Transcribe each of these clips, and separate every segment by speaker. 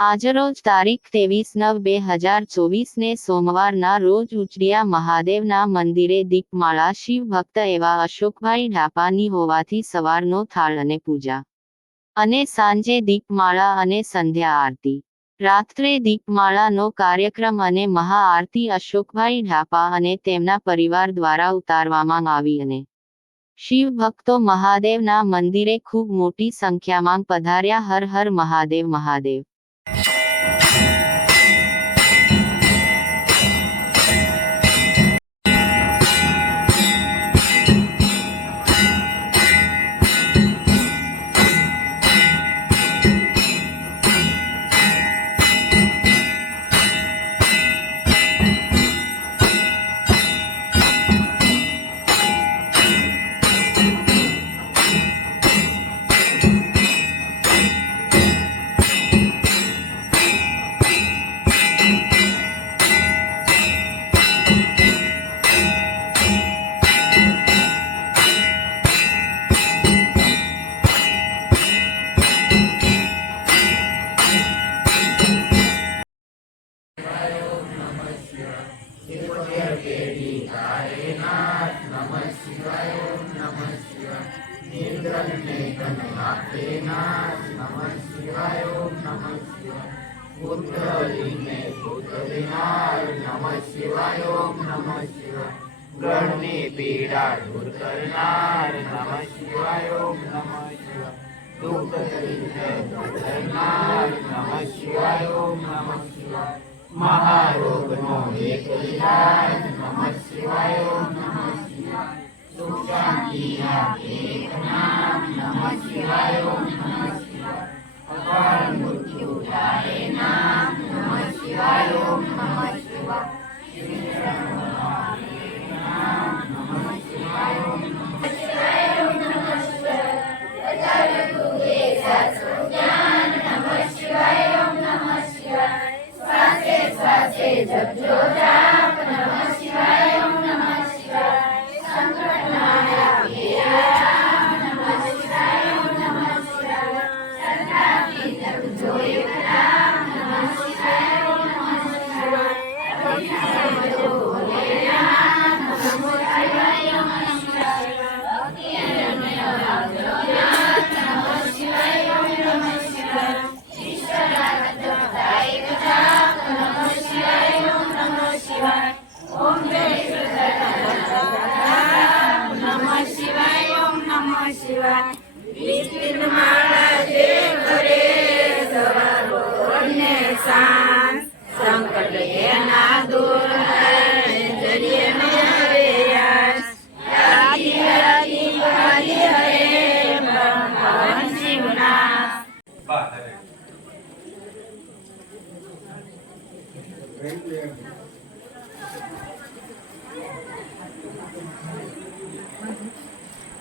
Speaker 1: આજરોજ તારીખ ત્રેવીસ નવ બે હજાર ચોવીસને સોમવારના રોજ ઉચડિયા મહાદેવના મંદિરે દીપમાળા શિવ ભક્ત એવા અશોકભાઈ ઢાપાની હોવાથી સવારનો થાળ અને પૂજા અને સાંજે દીપમાળા અને સંધ્યા આરતી. રાત્રે દીપમાળાનો કાર્યક્રમ અને મહાઆરતી અશોકભાઈ ઢાપા અને તેમના પરિવાર દ્વારા ઉતારવામાં આવી અને શિવ ભક્તો મહાદેવના મંદિરે ખૂબ મોટી સંખ્યામાં પધાર્યા હર હર મહાદેવ મહાદેવ.
Speaker 2: ગ્રહની પીડા દૂર કરનાર નમઃ શિવાય ઓમ નમઃ શિવાય દુઃખ દૂર કરનાર નમઃ શિવાય ઓમ નમઃ શિવાય મહારોગનો એક ઇલાજ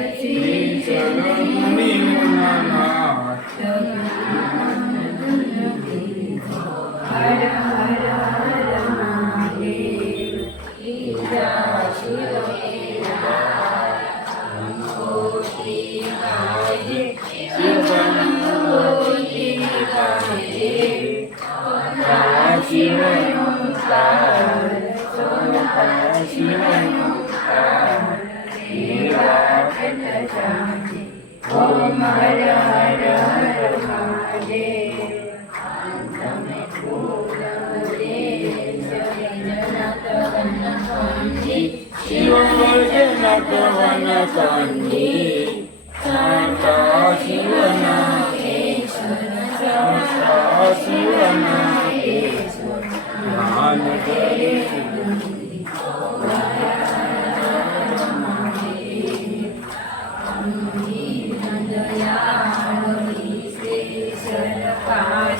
Speaker 3: शिव शिव ओम हर हर हर महादेव
Speaker 4: शिवजनकवन सन्धि शान्ता शिवना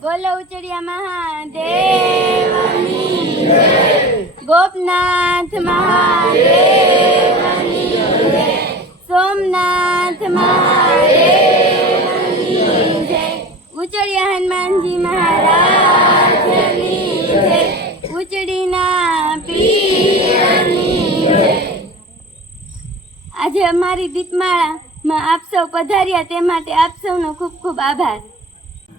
Speaker 4: બોલો ઉચડિયા મહાદેવની ગોપનાથ મહાદેવની સોમનાથ મહાદેવની ઉચડિયા હનુમાનજી મહારાજની જય. ઉચડીના પીરની આજે અમારી દીપમાળામાં આપ સૌ પધાર્યા તે માટે આપ સૌનો ખૂબ ખૂબ આભાર.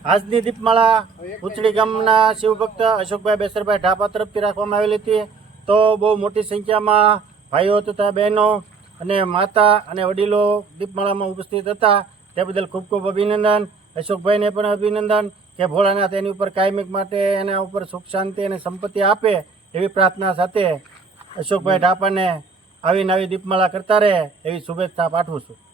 Speaker 5: આજની દીપમાળા ઉચડી ગામના શિવભક્ત અશોકભાઈ બેસરભાઈ ઢાપા તરફથી રાખવામાં આવેલી હતી. તો બહુ મોટી સંખ્યામાં ભાઈઓ તથા બહેનો અને માતા અને વડીલો દીપમાળામાં ઉપસ્થિત હતા. તે બદલ ખૂબ ખૂબ અભિનંદન. અશોકભાઈને પણ અભિનંદન કે ભોળાનાથ એની ઉપર કાયમિક માટે એના ઉપર સુખ શાંતિ અને સંપત્તિ આપે એવી પ્રાર્થના સાથે અશોકભાઈ ઢાપાને આવી નવી દીપમાળા કરતા રહે એવી શુભેચ્છા પાઠવું છું.